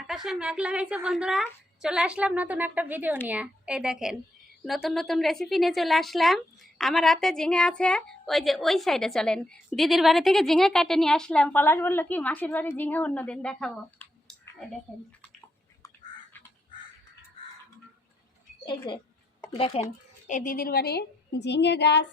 আকাশে মেঘ লাগাইছে বন্ধুরা, চলে আসলাম নতুন একটা ভিডিও নিয়ে। এই দেখেন নতুন নতুন রেসিপি নিয়ে চলে আসলাম। আমার হাতে ঝিঙে আছে, ওই যে ওই সাইডে চলেন। দিদির বাড়ি থেকে ঝিঙে কাটে নিয়ে আসলাম। পলাশ বললো কি মাসির বাড়ি ঝিঙে অন্যদিন দেখাবো। এই দেখেন, এই যে দেখেন, এই দিদির বাড়ি ঝিঙে গাছ,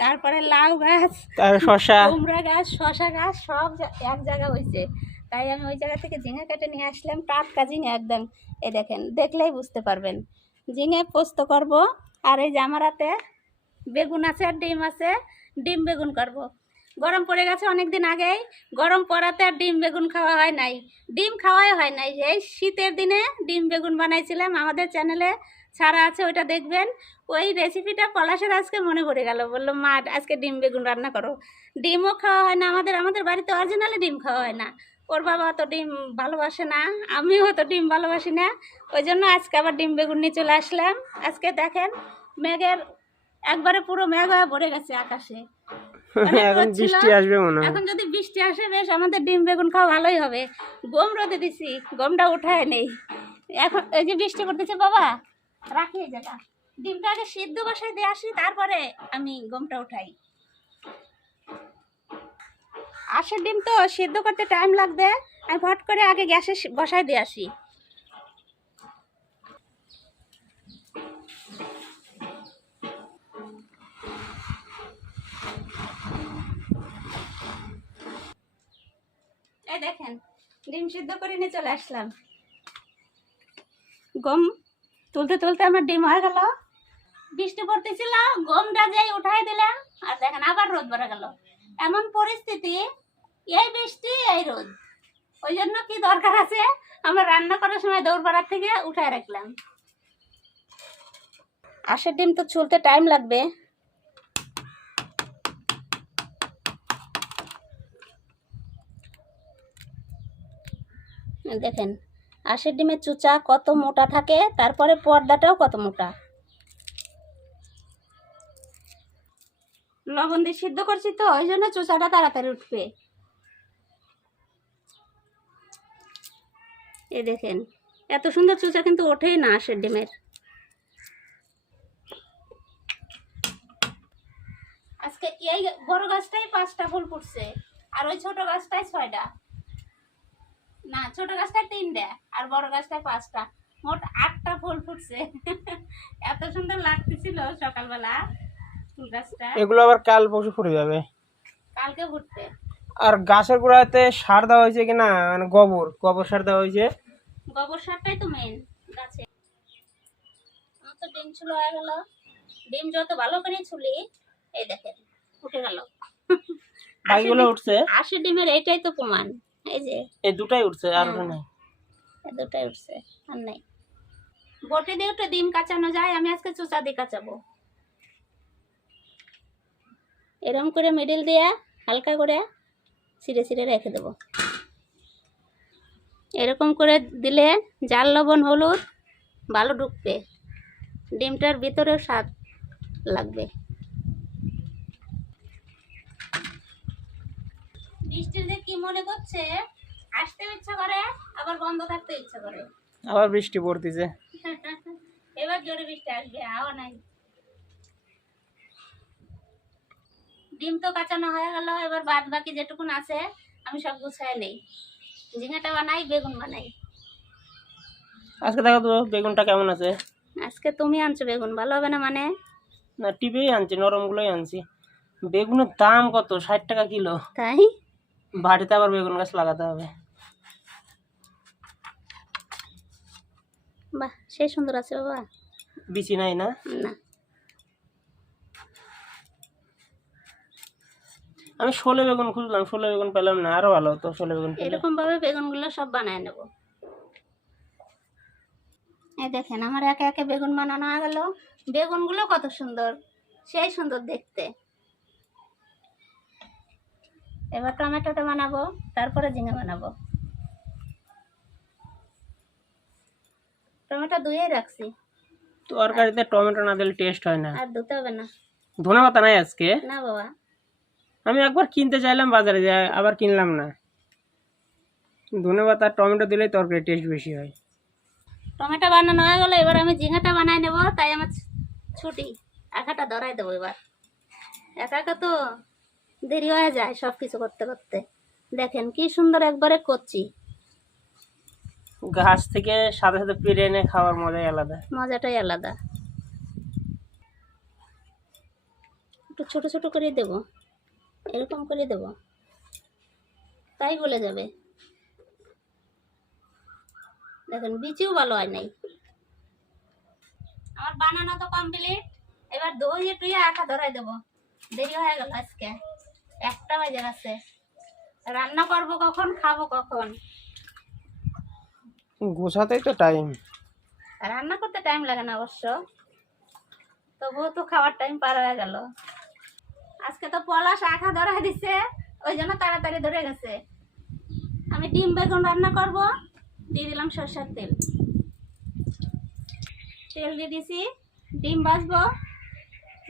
তারপরে লাউ গাছ, শশা, কুমড়া গাছ, শশা গাছ সব এক জায়গা হয়েছে। তাই আমি ওই জায়গা থেকে ঝিঙে কেটে নিয়ে আসলাম, টাটকা ঝিঙে একদম। এই দেখেন, দেখলেই বুঝতে পারবেন। ঝিঙে পোস্ত করব। আর এই যে আমার হাতে বেগুন আছে আর ডিম আছে, ডিম বেগুন করব। গরম পড়ে গেছে অনেক দিন আগেই, গরম পড়াতে আর ডিম বেগুন খাওয়া হয় নাই, ডিম খাওয়াই হয় নাই। এই শীতের দিনে ডিম বেগুন বানাইছিলাম, আমাদের চ্যানেলে ছাড়া আছে, ওইটা দেখবেন। ওই রেসিপিটা পলাশের আজকে মনে পড়ে গেল, বললো মা আজকে ডিম বেগুন রান্না করো। ডিমও খাওয়া হয় না আমাদের, আমাদের বাড়িতে অরিজিনালি ডিম খাওয়া হয় না। ওর বাবা তো ডিম ভালোবাসে না, আমিও তো ডিম ভালোবাসি না, ওই জন্য আজকে আবার ডিম বেগুন নিয়ে চলে আসলাম। আজকে দেখেন মেঘের একবারে পুরো মেঘ হয়ে ভরে গেছে আকাশে। এখন বৃষ্টি আসবে মনে হয়। এখন যদি বৃষ্টি আসে বেশ আমাদের ডিম বেগুন খাওয়া ভালোই হবে। গম রোদে দিছি, গমটা উঠায় নেই। এখন এই যে বৃষ্টি করতেছে বাবা, রাখি এই জায়গা। ডিমটা আগে সিদ্ধ বসাই দিয়ে আসি, তারপরে আমি গমটা উঠাই। আশের ডিম তো সিদ্ধ করতে টাইম লাগবে, আমি ফট করে আগে গ্যাসে বসাই দিয়ে আসি। এই দেখেন ডিম সিদ্ধ করে নিয়ে চলে আসলাম। গম তুলতে তুলতে আমার ডিম হয়ে গেল। বৃষ্টি পড়তেছিল, গমটা যাই উঠাই দিলাম, আর দেখেন আবার রোদ বেড়ে গেল। এমন পরিস্থিতি, এই বৃষ্টি এই রোদ। ওই জন্য কি দরকার আছে, আমরা রান্না করার সময় দৌড় পাড়ার থেকে উঠায় রাখলাম। আশের ডিম তো ছুলতে টাইম লাগবে। দেখেন আশের ডিমের চুচা কত মোটা থাকে, তারপরে পর্দাটাও কত মোটা। লবণ দিয়ে সিদ্ধ করছি তো, ওই জন্য চুচাটা তাড়াতাড়ি উঠবে। এ দেখেন এত সুন্দর চুচা কিন্তু ওঠেই না আশের ডিমের। আজকে এই বড় গাছটাই 5টা ফুল ফুটছে, আর ওই ছোট গাছটাই 6টা, না ছোট গাছটাই 3টা, আর বড় গাছটাই 5টা, মোট 8টা ফুল ফুটছে। এত সুন্দর লাগতেছিল সকালবেলা ফুল গাছটা। এগুলো আবার কাল পরশু ফুটে যাবে। কালকে ফুটবে। আর গাছের গোড়াতে সার দেওয়া হয়েছে কিনা, মানে গোবর সার দেওয়া হয়েছে। গোবর সারটাই তো মেন গাছে। আমার তো ডিম ছুলো হয়ে গেল। ডিম যত ভালো করে ছুলি, এই দেখেন উঠে গেল। বাকিগুলো উঠছে। 80 ডিমের এইটাই তো প্রমাণ। এই যে এই দুটাই উঠছে, আর ওটা নেই। এই দুটাই উঠছে, আর নাই। বটি দিয়ে একটা ডিম কাঁচানো যায়, আমি আজকে চুচা দিয়ে কাঁচাবো। এরকম করে মিডিল দিয়ে হালকা করে ছিঁড়ে ছিঁড়ে রেখে দেবো। এরকম করে দিলে জাল লবণ হলুদ ভালো ঢুকবে, ডিমটার ভিতরেও স্বাদ লাগবে। বৃষ্টির যে কি মনে করছে, আসতে ইচ্ছা করে আবার বন্ধ থাকতে ইচ্ছা করে। আবার বৃষ্টি পড়তেছে। এবার জোরে বৃষ্টি আসবে, হাওয়া নাই। ডিম তো কাঁচানো হয়ে গেল, এবার বাদ বাকি যেটুকুন আছে আমি সব গুছাই নেই। ঝিঙাটা বানাই, বেগুন বানাই। আজকে দেখো তো বেগুনটা কেমন আছে। আজকে তুমি আনছো বেগুন, ভালো হবে না মানে? না টিপেই আনছি, নরমগুলোই আনছি। বেগুনের দাম কত, 60 টাকা কিলো। তাই বাড়িতে আবার বেগুন গাছ লাগাতে হবে। বাহ, সেই সুন্দর আছে বাবা। বিচি নাই না? না, আমি শোলে বেগুন খুঁজলাম, শোলে বেগুন পেলাম না। আরো ভালো হতো শোলে বেগুন পেলে। এরকম ভাবে বেগুনগুলো সব বানায় নেব। এই দেখেন আমার একে একে বেগুন বানানো হয়ে গেল। বেগুনগুলো কত সুন্দর, সেই সুন্দর দেখতে। এবার টমেটোটা বানাবো, তারপরে ঝিঙে বানাবো। টমেটো ধুয়েই রাখছি। তরকারিতে টমেটো না দিলে টেস্ট হয় না। আর ধুতে হবে না। ধনেপাতা নাই আজকে? না বাবা। আমি একবার কিনতে চাইলাম বাজারে, যায় আবার কিনলাম না। ধনেপাতা আর টমেটো দিলেই তরকারি টেস্ট বেশি হয়। টমেটো বানানো হয়ে গেলো, এবার আমি ঝিঙাটা বানাই নেবো। তাই আমার ছুটি, একাটা ধরাই দেবো। এবার একা একা তো দেরি হয়ে যায় সব কিছু করতে করতে। দেখেন কি সুন্দর একবারে করছি। গাছ থেকে সাথে সাথে পেরে এনে খাওয়ার মজাই আলাদা। মজাটাই আলাদা। একটু ছোট ছোট করে দেব, এরকম করে দেব, তাই গলে যাবে। দেখেন বিচিও ভালো হয় নাই। আমার বানানো তো কমপ্লিট। এবার দই টুইয়ে আটা ধরাই দেবো। দেরি হয়ে গেল আজকে, 1টা বাজে গেছে। রান্না করবো কখন, খাবো কখন? গোছাতেই তো টাইম। রান্না করতে টাইম লাগে না অবশ্য, তবুও তো খাওয়ার টাইম পার হয়ে গেল। আজকে তো পলাশ আখা ধরাই দিছে, ওই জন্য তাড়াতাড়ি ধরে গেছে। আমি ডিম বেগুন রান্না করব। দিয়ে দিলাম সরষের তেল, তেল দিয়ে দিছি। ডিম ভাজবো।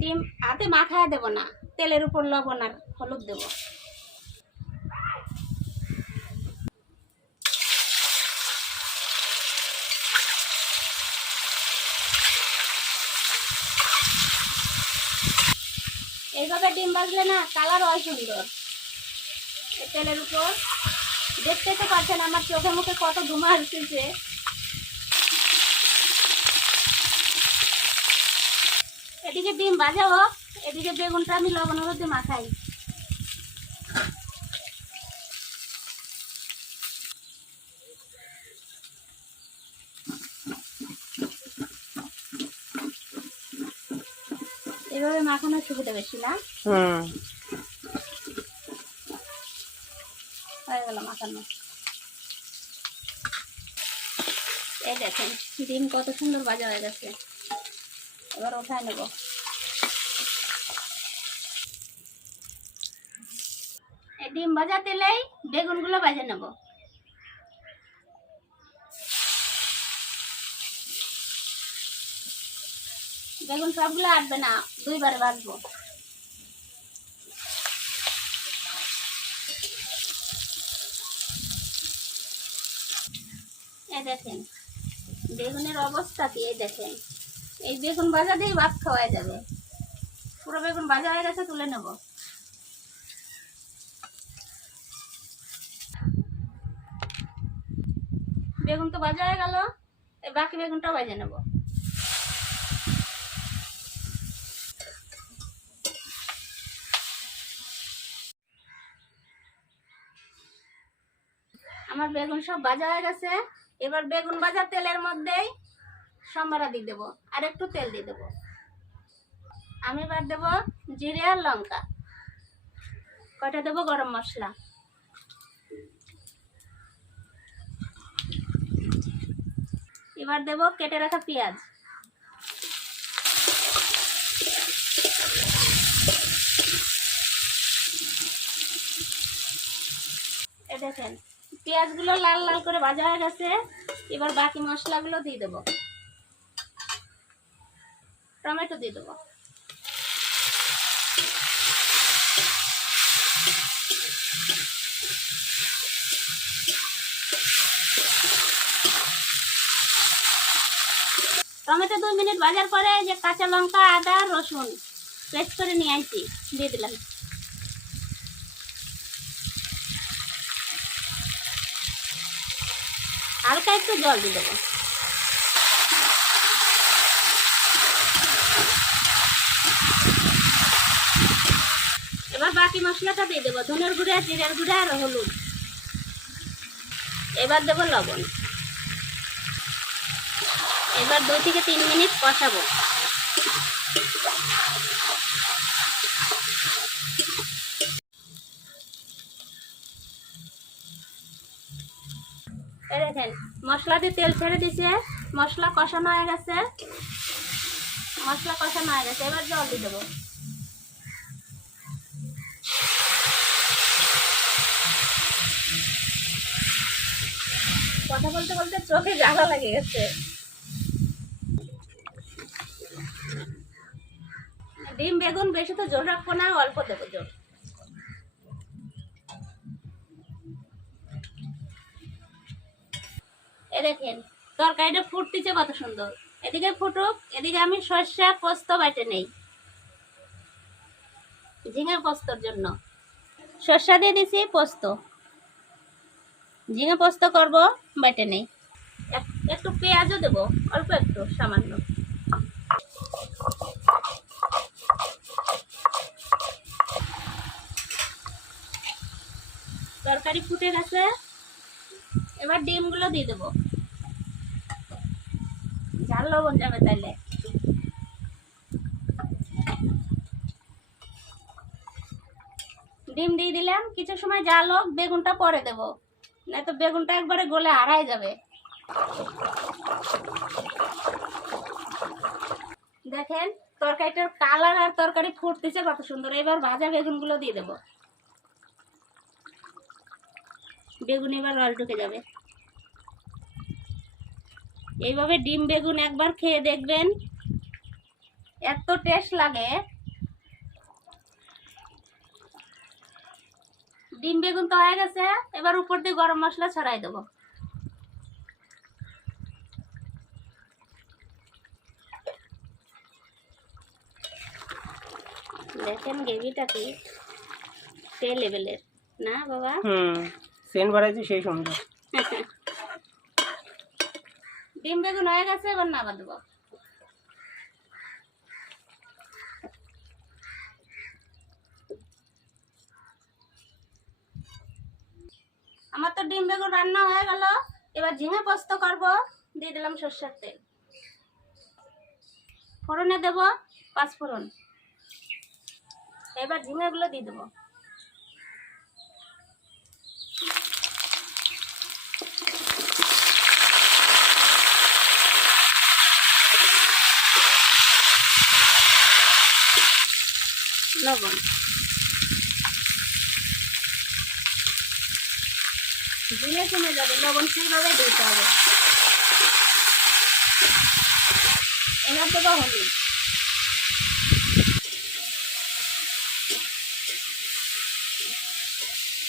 ডিম হাতে মাখায় দেবো না, তেলের উপর লবণ আর হলুদ দেবো। এইভাবে ডিম ভাজলে না কালার হয় সুন্দর। এই তেলের উপর দেখতে তো পাচ্ছেন আমার চোখে মুখে কত ধুমা আসতেছে। এদিকে ডিম ভাজা হোক, এদিকে বেগুনটা আমি লবণ হলুদ দিয়ে মাখাই। এভাবে মাখানোর সুবিধা বেশি না? হয়ে গেল মাখানো। এই দেখেন ডিম কত সুন্দর ভাজা হয়ে গেছে। এবার উঠায় নেব। এই ডিম ভাজা তেলেই বেগুনগুলো ভেজে নেব। বেগুন সবগুলো আটবে না, 2বারে ভাজবো। এই দেখেন বেগুনের অবস্থা কি, এই দেখেন। এই বেগুন ভাজা দিয়ে ভাত খাওয়া যাবে। পুরো বেগুন ভাজা হয়ে গেছে, তুলে নেব। বেগুন তো ভাজা হয়ে গেল, এই বাকি বেগুনটাও ভেজে নেব। আমার বেগুন সব ভাজা হয়ে গেছে। এবার বেগুন ভাজা তেলের মধ্যেই সম্বারা দিয়ে দেবো, আর একটু তেল দিয়ে দেবো। আমি এবার দেবো জিরে আর লঙ্কা, কয়টা দেবো গরম মশলা। এবার দেবো কেটে রাখা পেঁয়াজ। এই দেখেন পেঁয়াজগুলো লাল লাল করে ভাজা হয়ে গেছে। এবার বাকি মশলাগুলো দিয়ে দেবো। টমেটো দিয়ে দেবো। টমেটো 2 মিনিট ভাজার পরে যে কাঁচা লঙ্কা আদা রসুন পেস্ট করে নিয়ে আসছি দিয়ে দিলাম। হালকা একটু জল দিয়ে দেবো। এবার বাকি মশলাটা দিয়ে দেবো, ধনের গুঁড়া জিরার গুঁড়া আর হলুদ। এবার দেবো লবণ। এবার 2 থেকে 3 মিনিট কষাবো। এই দেখেন মশলা দিয়ে তেল ছেড়ে দিছে, মশলা কষানো হয়ে গেছে। এবার জল দিয়ে দেবো। কথা বলতে বলতে চোখে জ্বালা লেগে গেছে। ডিম বেগুন বেশি তো জোর রাখবো না, অল্প দেবো জোর। দেখেন তরকারিটা ফুটতেছে কত সুন্দর। এদিকে ফুটুক, এদিকে আমি সর্ষে পোস্ত বেটে নেই ঝিঙে পোস্তর জন্য। সর্ষে দিয়ে দিছি, পোস্ত, ঝিঙে পোস্ত করব, বেটে নেই। একটু পেঁয়াজও দেবো, অল্প একটু সামান্য। তরকারি ফুটে গেছে, এবার ডিমগুলো দিয়ে দেবো। ঝাল লবণ যাবে তাইলে। ডিম দিয়ে দিলাম, কিছু সময় জাল হোক, বেগুনটা পরে দেব, না তো বেগুনটা একবারে গলে হারাই যাবে। দেখেন তরকারিটার কালার আর তরকারি ফুটতেছে কত সুন্দর। এবার ভাজা বেগুনগুলো দিয়ে দেব। বেগুন এবার রস ঢুকে যাবে। এইভাবে ডিম বেগুন একবার খেয়ে দেখবেন, এত টেস্ট লাগে। ডিম বেগুন তো হয়ে গেছে, এবার উপর দিয়ে গরম মশলা ছড়াই দেবো। দেখেন গ্রেভিটা কি সে লেভেলের না বাবা? সেন্ট বাড়াইছে সেই সুন্দর। ডিম বেগুন হয়ে গেছে, এবার নামা দেবো। আমার তো ডিম বেগুন রান্না হয়ে গেল। এবার ঝিঙে পোস্ত করব, দিয়ে দিলাম সরষের তেল। ফোড়নে দেব 5 ফোড়ন। এবার ঝিঙেগুলো দিয়ে দেবো। লবণ, দিয়ে কমে যাবে, লবণ সেইভাবে দিতে হবে। এবার দেবো হলুদ।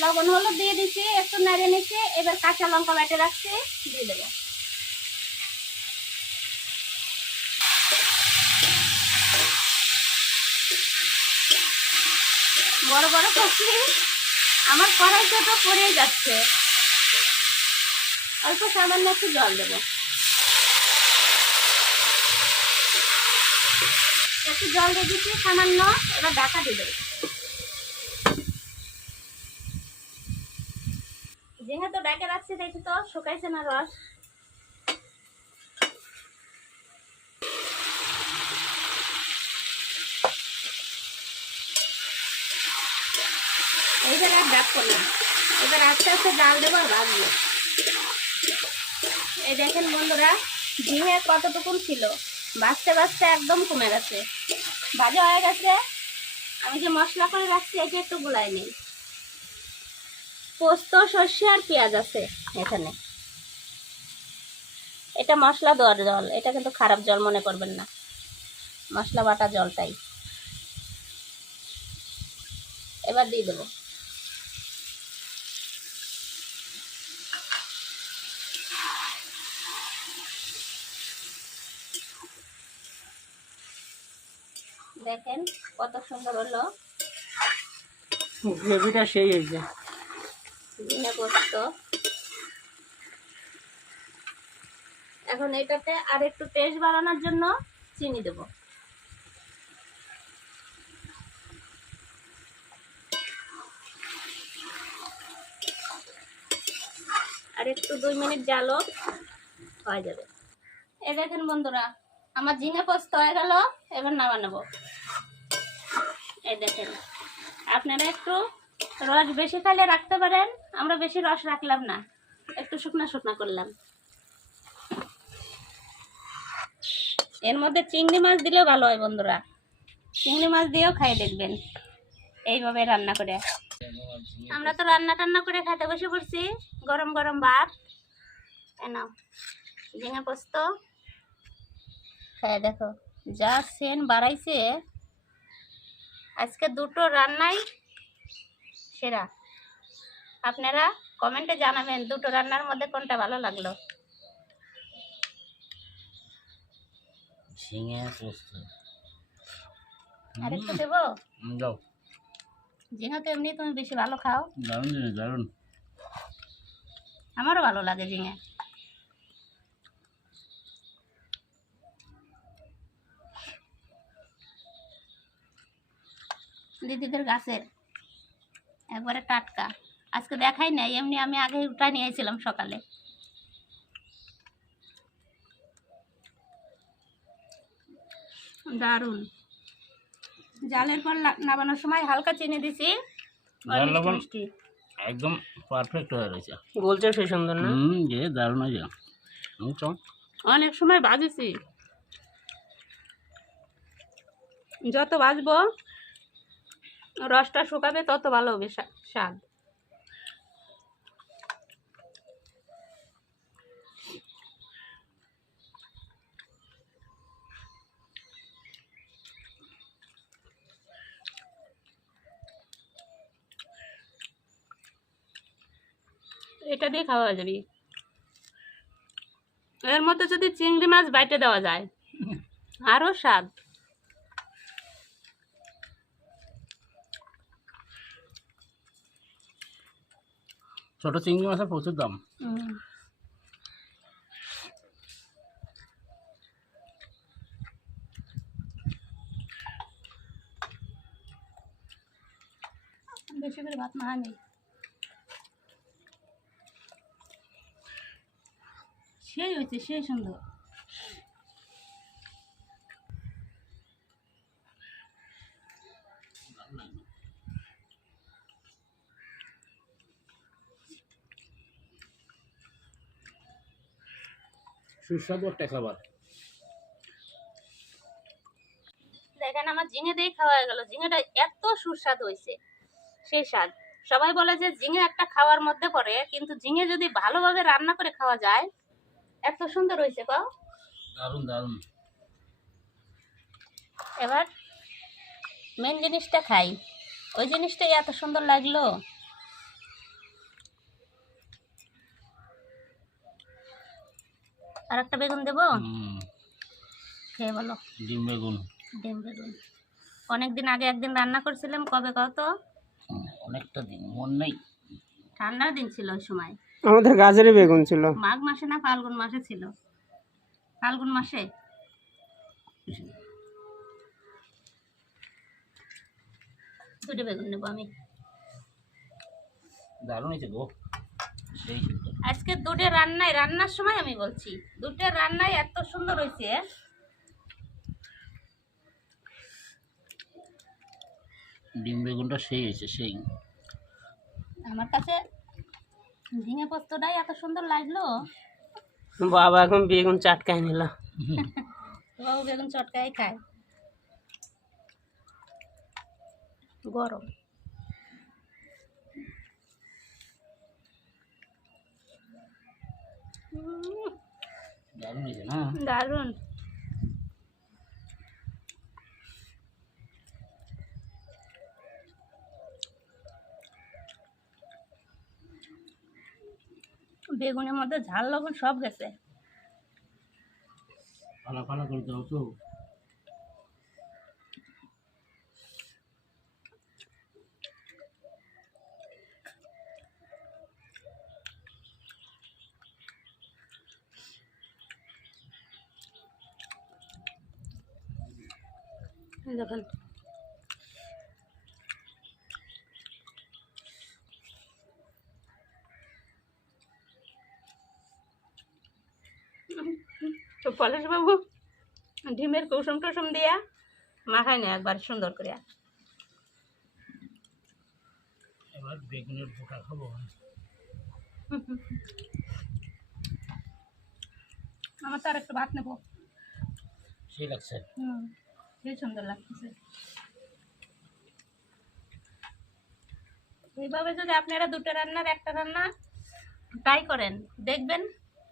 লবণ হলুদ দিয়ে দিচ্ছি, একটু নাড়িয়ে নিচ্ছি। এবার কাঁচা লঙ্কা বেটে রাখছি, দিয়ে দেবো। বড় বড় করছি, আমার কড়াইটা তো পড়েই যাচ্ছে। অল্প সামান্য একটু জল দেবো। একটু জল দিয়ে দিচ্ছি সামান্য, এবার ঢাকা দিয়ে দেবো। যেহেতু ডাকে রাখছি, দেখি তো শুকাইছে না রস। এই জায়গায় ডাকবো না, এবার আস্তে আস্তে জাল দেবো আর ভাজবো। এই দেখেন বন্ধুরা, ঝিঙে কতটুকুন ছিল, ভাজতে ভাজতে একদম কমে গেছে, ভাজা হয়ে গেছে। আমি যে মশলা করে রাখছি এটা একটু গুলাই নেই। পোস্ত, সর্ষে আর পেঁয়াজ আছে এখানে। এটা মশলা দেওয়ার জল, এটা কিন্তু খারাপ জল মনে করবেন না, মশলা বাটা জলটাই। এবার দিয়ে দেবো। দেখেন কত সুন্দর হলো গ্রেভিটা, সেই হয়েছে। ঝিঙে পোস্ত। এখন এটাতে আর একটু টেস্ট বাড়ানোর জন্য চিনি দেব। আর একটু 2 মিনিট জালো, হয়ে যাবে। এই দেখেন বন্ধুরা, আমার ঝিঙে পোস্ত হয়ে গেল। এবার নামা নেব। এই দেখেন, আপনারা একটু রস বেশি খাইলে রাখতে পারেন, আমরা বেশি রস রাখলাম না, একটু শুকনা শুকনা করলাম। এর মধ্যে চিংড়ি মাছ দিলেও ভালো হয় বন্ধুরা, চিংড়ি মাছ দিয়েও খাই দেখবেন এইভাবে রান্না করে। আমরা তো রান্না টান্না করে খেতে বসে পড়ছি, গরম গরম ভাত। নাও ঝিঙে পোস্ত, হ্যাঁ দেখো যা সেন বাড়াইছে। আজকে দুটো রান্নাই সেরা। আপনারা কমেন্টে জানাবেন দুটো রান্নার মধ্যে কোনটা ভালো লাগলো। ঝিঙে পোস্ত। আর একটু দেবো? দাও। ঝিঙে তো এমনি তুমি বেশি ভালো খাও। দারুণ জিনিস, দারুণ। আমারও ভালো লাগে ঝিঙে। দিদিদের গাছের একবারে টাটকা। আজকে দেখাই নাই, এমনি আমি আগে উঠাই নিয়েছিলাম সকালে। দারুণ। জালের পর নামানোর সময় হালকা চিনি দিছি। আর জাল মিষ্টি লবণ মিষ্টি। একদম পারফেক্ট হয়ে রয়েছে। বলছে সে সুন্দর না? যে দারুণ হয়েছে। চল। অনেক সময় ভাজেছি। যত ভাজবো রসটা শুকাবে তত ভালো হবে স্বাদ। এটা দিয়ে খাওয়া যাবে। এর মধ্যে যদি চিংড়ি মাছ বাইটে দেওয়া যায় আরো স্বাদ। ছোট চিংড়ি মাছের প্রচুর দাম। বেশি করে ভাত না নেই। সেই হয়েছে, সেই সুন্দর। সুস্বাদু একটা খাবার। দেখেন আমার ঝিঙে দিয়ে খাওয়া হয়ে গেল। ঝিঙেটা এত সুস্বাদু হয়েছে, সেই স্বাদ। সবাই বলে যে ঝিঙে একটা খাওয়ার মধ্যে পড়ে, কিন্তু ঝিঙে যদি ভালোভাবে রান্না করে খাওয়া যায় এত সুন্দর হয়েছে। কও দারুণ দারুণ। এবার মেন জিনিসটা খাই। ওই জিনিসটাই এত সুন্দর লাগলো। আর একটা বেগুন দেবো, খেয়ে বলো। ডিম বেগুন। ডিম বেগুন অনেকদিন আগে একদিন রান্না করছিলাম। কবে কত? অনেকটা দিন মন নেই। ঠান্ডার দিন ছিল ওই সময়। আমাদের গাছেরই বেগুন ছিল। মাঘ মাসে না ফাল্গুন মাসে ছিল? ফাল্গুন মাসে। দুটো বেগুন নেবো আমি। দারুণ হয়েছে গো, সেই সুন্দর। আজকে দুটো রান্নার সময় আমি বলছি, দুটো রান্নায় এত সুন্দর হয়েছে। ডিম বেগুনটা সেই হয়েছে, সেই। আমার কাছে ঝিঙে পোস্তটাই এত সুন্দর লাগলো। বাবা এখন বেগুন চাটকায় নিল। বাবু বেগুন চটকাই খায়। গরম। দারুণ হয়েছে না? দারুণ। বেগুনের মধ্যে ঝাল লবণ সব গেছে। ফালা ফালা করে দাও তো। দেখুন তো পলাশ বাবু ডিমের কুসুম টুসুম দিয়া মাখাই না একবার সুন্দর করে। এবার বেগুনের বোটা খাবো। আমার তো আর একটু ভাত নেবো। সেই লাগছে। সেই সুন্দর লাগতেছে। এইভাবে যদি আপনারা দুটো রান্নার একটা রান্না ট্রাই করেন, দেখবেন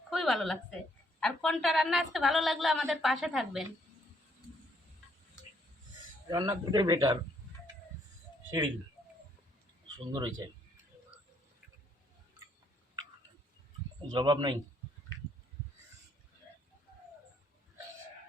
খুবই ভালো লাগছে। আর কোনটা রান্না আজকে ভালো লাগলো আমাদের পাশে থাকবেন। রান্না দুটোই বেটার, সেই সুন্দর হয়েছে, জবাব নেই।